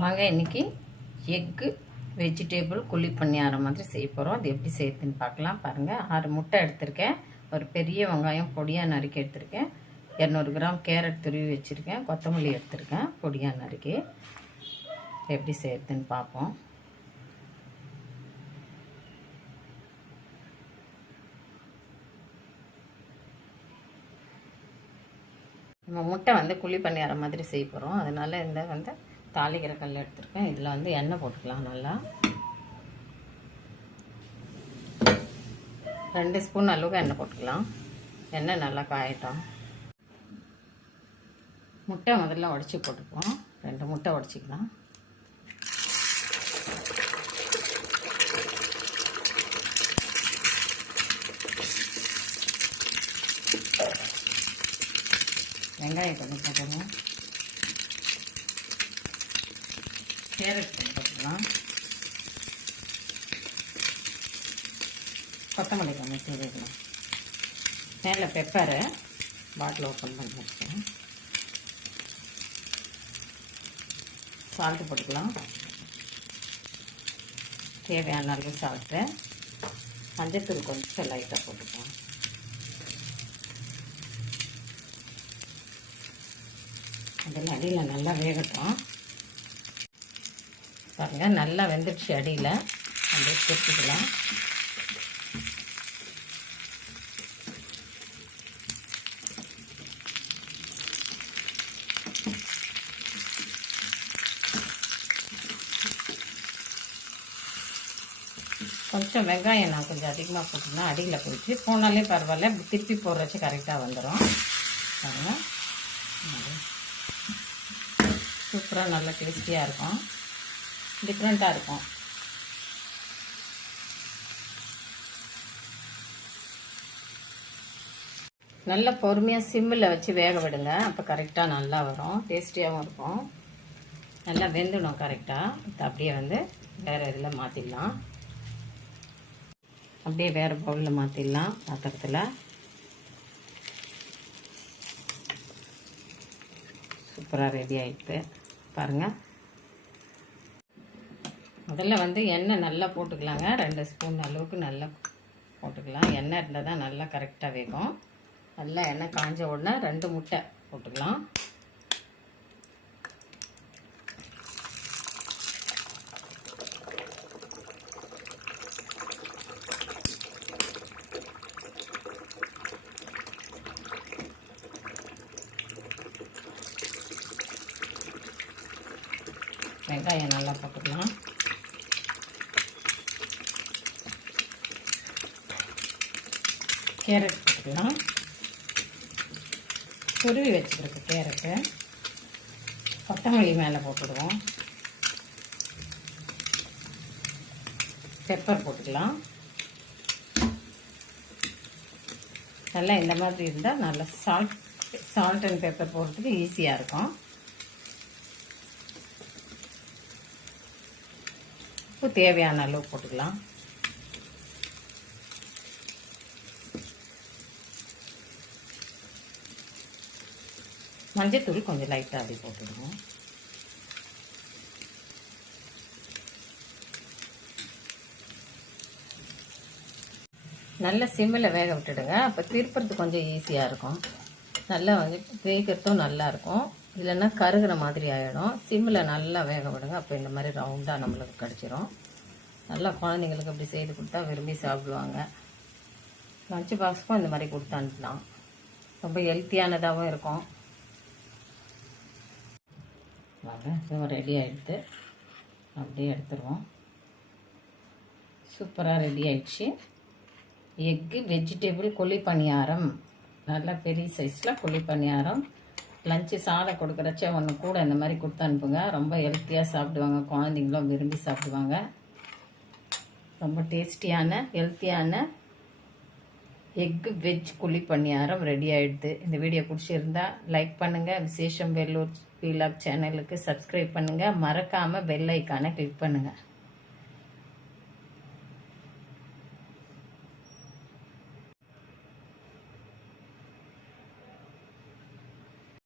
வாங்க இன்னைக்கு egg vegetable குழி பணியாரம் மாதிரி செய்ய போகிறோம் அது எப்படி செய்யுதுன்னு பார்க்கலாம். பாருங்கள் ஆறு முட்டை எடுத்திருக்கேன். ஒரு பெரிய வெங்காயம் பொடியாக நறுக்கி எடுத்திருக்கேன். இரநூறு கிராம் கேரட் துருவி வச்சுருக்கேன். கொத்தமல்லி எடுத்திருக்கேன் பொடியாக நறுக்கி. எப்படி செய்யுதுன்னு பார்ப்போம். நம்ம முட்டை வந்து குழி பணியாரம் மாதிரி செய்ய போகிறோம் அதனால் இந்த வந்து தாளிக்கிற கல் எடுத்துருக்கேன். இதில் வந்து எண்ணெய் போட்டுக்கலாம் நல்லா. ரெண்டு ஸ்பூன் அளவுக்கு எண்ணெய் போட்டுக்கலாம். எண்ணெய் நல்லா காயட்டும். முட்டை முதல்ல உடச்சி போட்டுப்போம் ரெண்டு முட்டை உடச்சிக்கலாம் வெங்காயம் கொஞ்சம் கேரட் போட்டுக்கலாம் கொத்தமல்லி கொஞ்சம் தூவிக்கலாம் மேலே பெப்பரை பாட்டில் ஓப்பன் பண்ணி சால்ட்டு போட்டுக்கலாம். தேவையான அளவு சால்ட்டு மஞ்சத்தூள் கொஞ்சம் லைட்டாக போட்டுக்கலாம். அதில் அடியில் நல்லா வேகட்டும். பாருங்கள் நல்லா வெந்துடுச்சு அடியில். அப்படியே சேர்த்துக்கலாம் கொஞ்சம் வெங்காயம் நான் கொஞ்சம் அதிகமாக போட்டுருந்தேன் அடியில் போயிடுச்சு போனாலே பரவாயில்ல திருப்பி போடுறச்சு கரெக்டாக வந்துடும் பாருங்கள் சூப்பராக நல்லா டேஸ்டியாக இருக்கும். டிஃப்ரெண்ட்டாக இருக்கும். நல்லா பொறுமையாக சிம்மில் வச்சு வேக விடுங்க. அப்போ கரெக்டாக நல்லா வரும். டேஸ்டியாகவும் இருக்கும். நல்லா வெந்துடும் கரெக்டாக அப்படியே வந்து வேறு இதில் மாற்றிடலாம் அப்படியே வேறு பவுலில் மாற்றிடலாம் பாத்திரத்தில். சூப்பராக ரெடி ஆகிட்டு பாருங்கள் முதல்ல வந்து எண்ணெய் நல்லா போட்டுக்கலாங்க. ரெண்டு ஸ்பூன் அளவுக்கு நல்லா போட்டுக்கலாம். எண்ணெய் இருந்தால் தான் நல்லா கரெக்டாக வேகும். நல்லா எண்ணெய் காஞ்ச உடனே ரெண்டு முட்டை போட்டுக்கலாம். வெங்காயம் நல்லா போட்டுக்கலாம். கேரட் போட்டுக்கலாம் துருவி வச்சுருக்கு கேரட்டு. கொத்தமல்லி மேலே போட்டுடுவோம். பெப்பர் போட்டுக்கலாம். நல்லா இந்த மாதிரி இருந்தால் நல்லா சால்ட் சால்ட் அண்ட் பெப்பர் போடுறதுக்கு ஈஸியாக இருக்கும். உப்பு தேவையான அளவு போட்டுக்கலாம். மஞ்சத்தூள் கொஞ்சம் லைட்டாக அப்படி போட்டுடுவோம். நல்ல சிம்மில் வேக விட்டுடுங்க. அப்போ திருப்புறது கொஞ்சம் ஈஸியாக இருக்கும். நல்லா வந்து வேகிறதும் நல்லாயிருக்கும் இல்லைன்னா கருகிற மாதிரி ஆகிடும் சிம்மில் நல்லா வேக விடுங்க. அப்போ இந்த மாதிரி ரவுண்டாக நம்மளுக்கு கிடச்சிரும். நல்லா குழந்தைங்களுக்கு அப்படி செய்து கொடுத்தா விரும்பி சாப்பிடுவாங்க. லஞ்ச் பாக்ஸுக்கும் இந்த மாதிரி கொடுத்து அனுப்பலாம். ரொம்ப ஹெல்த்தியானதாகவும் இருக்கும். வாங்க இதுவும் ரெடி ஆகிடுது அப்படியே எடுத்துருவோம். சூப்பராக ரெடி ஆகிடுச்சு எக்கு வெஜிடபிள் கொல்லி பணியாரம் நல்லா பெரிய சைஸில் கொல்லி பணியாரம் லஞ்சு சாதம் கொடுக்குறச்ச ஒன்று கூட இந்த மாதிரி கொடுத்து அனுப்புங்க. ரொம்ப ஹெல்த்தியாக சாப்பிடுவாங்க. குழந்தைங்களும் விரும்பி சாப்பிடுவாங்க. ரொம்ப டேஸ்டியான ஹெல்த்தியான எக்கு வெஜ் குழி பணியாரம் ரெடி ஆகிடுது இந்த வீடியோ பிடிச்சிருந்தா லைக் பண்ணுங்கள் விசேஷம் வெள்ளூர் வீலாக் சேனலுக்கு சப்ஸ்கிரைப் பண்ணுங்கள் மறக்காமல் பெல் ஐக்கானை கிளிக் பண்ணுங்கள்